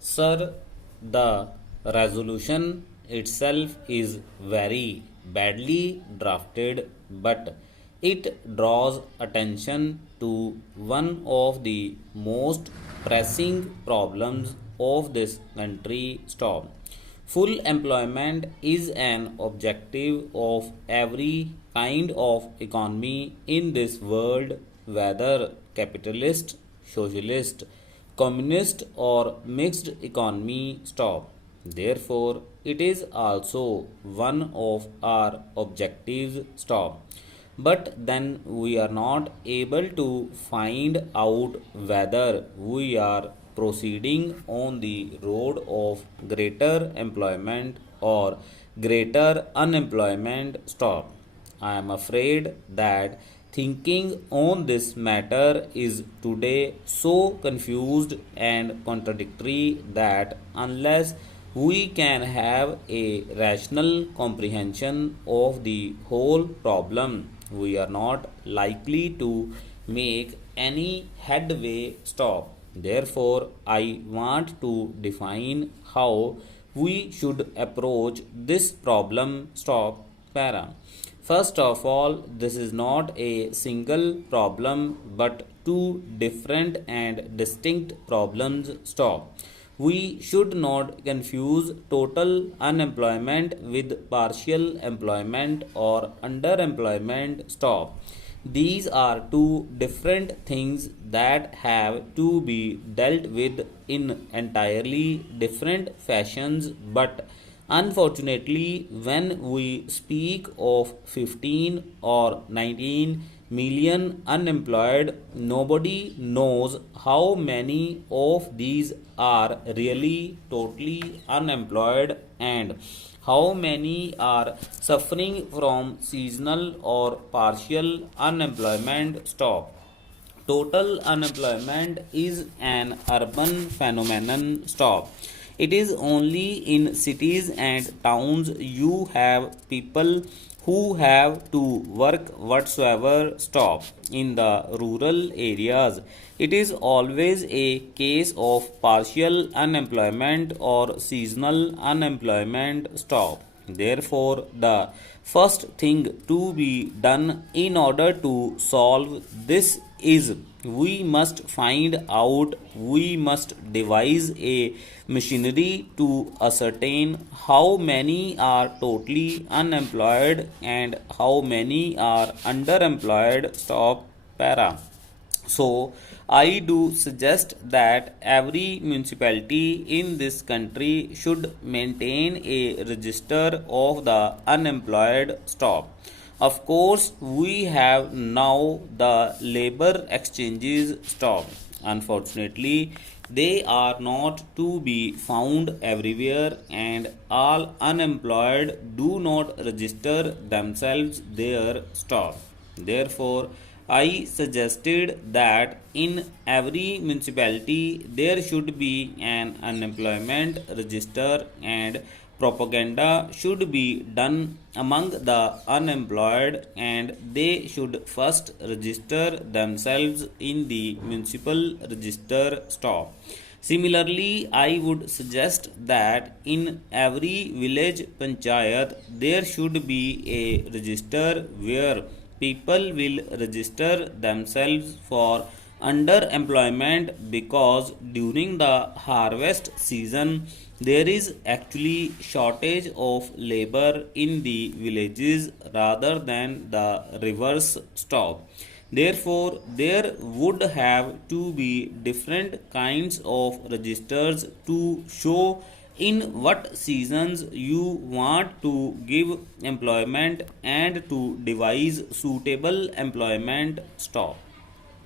Sir, the resolution itself is very badly drafted, but it draws attention to one of the most pressing problems of this country. Stop. Full employment is an objective of every kind of economy in this world, whether capitalist, socialist, communist, or mixed economy. Stop. Therefore, it is also one of our objectives. Stop. But then we are not able to find out whether we are proceeding on the road of greater employment or greater unemployment. Stop. I am afraid that thinking on this matter is today so confused and contradictory that unless we can have a rational comprehension of the whole problem, we are not likely to make any headway. Stop. Therefore, I want to define how we should approach this problem. Stop. Para. First of all, this is not a single problem but two different and distinct problems. Stop. We should not confuse total unemployment with partial employment or underemployment. Stop. These are two different things that have to be dealt with in entirely different fashions, but unfortunately, when we speak of 15 or 19 million unemployed, nobody knows how many of these are really totally unemployed and how many are suffering from seasonal or partial unemployment. Stop. Total unemployment is an urban phenomenon. Stop. It is only in cities and towns you have people who have to work whatsoever. Stop. In the rural areas, it is always a case of partial unemployment or seasonal unemployment. Stop. Therefore, the first thing to be done in order to solve this is we must devise a machinery to ascertain how many are totally unemployed and how many are underemployed. Stop. Para. So, I do suggest that every municipality in this country should maintain a register of the unemployed. Stop. Of course, we have now the labor exchanges. Stop. Unfortunately, they are not to be found everywhere, and all unemployed do not register themselves there. Stop. Therefore, I suggested that in every municipality there should be an unemployment register and propaganda should be done among the unemployed and they should first register themselves in the municipal register. Stop. Similarly, I would suggest that in every village panchayat there should be a register where people will register themselves for underemployment because during the harvest season there is actually shortage of labor in the villages rather than the reverse. Stop. Therefore, there would have to be different kinds of registers to show in what seasons you want to give employment and to devise suitable employment. Stop.